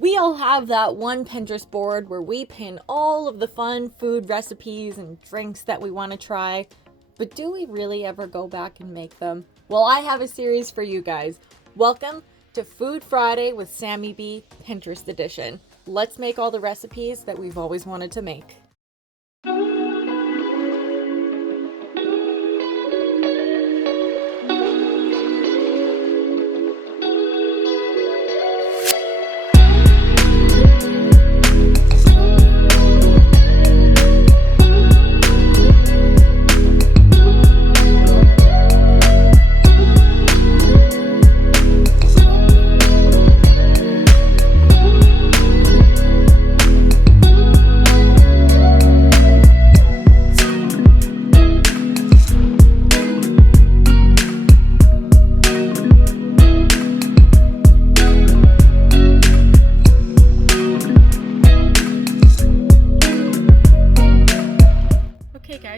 We all have that one Pinterest board where we pin all of the fun food recipes and drinks that we want to try, but do we really ever go back and make them? Well, I have a series for you guys. Welcome to Food Friday with Samy Bee Pinterest Edition. Let's make all the recipes that we've always wanted to make.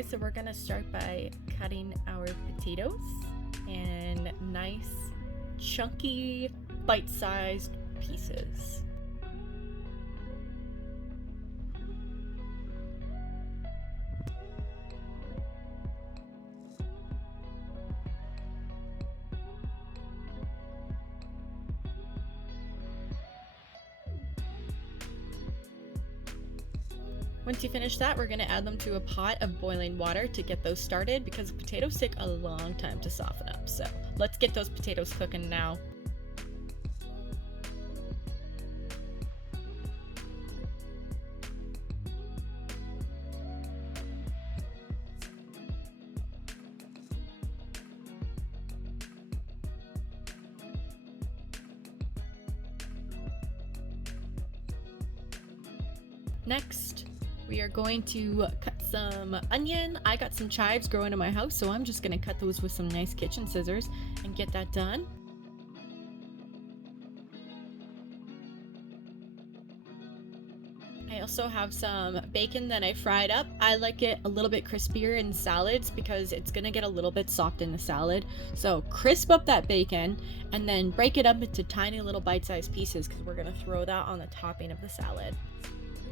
So we're gonna start by cutting our potatoes in nice chunky bite-sized pieces. Once you finish that, we're going to add them to a pot of boiling water to get those started because potatoes take a long time to soften up. So let's get those potatoes cooking now. Next, we are going to cut some onion. I got some chives growing in my house, so I'm just going to cut those with some nice kitchen scissors and get that done. I also have some bacon that I fried up. I like it a little bit crispier in salads because it's going to get a little bit soft in the salad. So crisp up that bacon and then break it up into tiny little bite-sized pieces because we're going to throw that on the topping of the salad.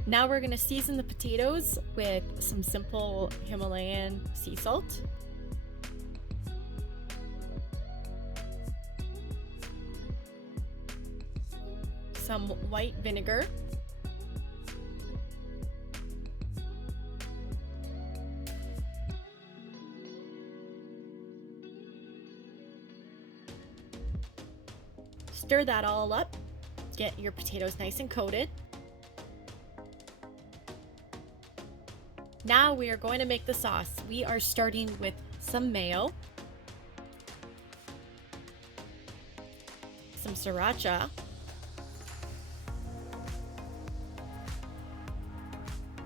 Now we're going to season the potatoes with some simple Himalayan sea salt. Some white vinegar. Stir that all up. Get your potatoes nice and coated. Now we are going to make the sauce. We are starting with some mayo, some Sriracha,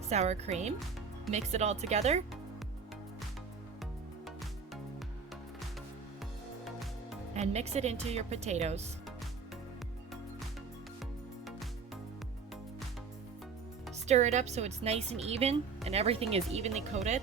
sour cream, mix it all together, and mix it into your potatoes. Stir it up so it's nice and even and everything is evenly coated.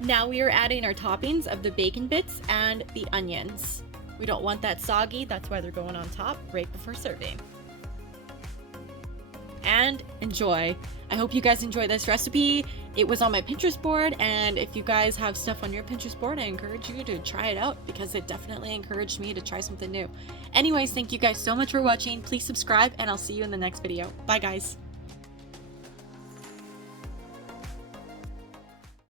Now we are adding our toppings of the bacon bits and the onions. We don't want that soggy, that's why they're going on top right before serving. And enjoy. I hope you guys enjoy this recipe. It was on my Pinterest board, and if you guys have stuff on your Pinterest board, I encourage you to try it out because it definitely encouraged me to try something new. Anyways, thank you guys so much for watching. Please subscribe, and I'll see you in the next video. Bye, guys.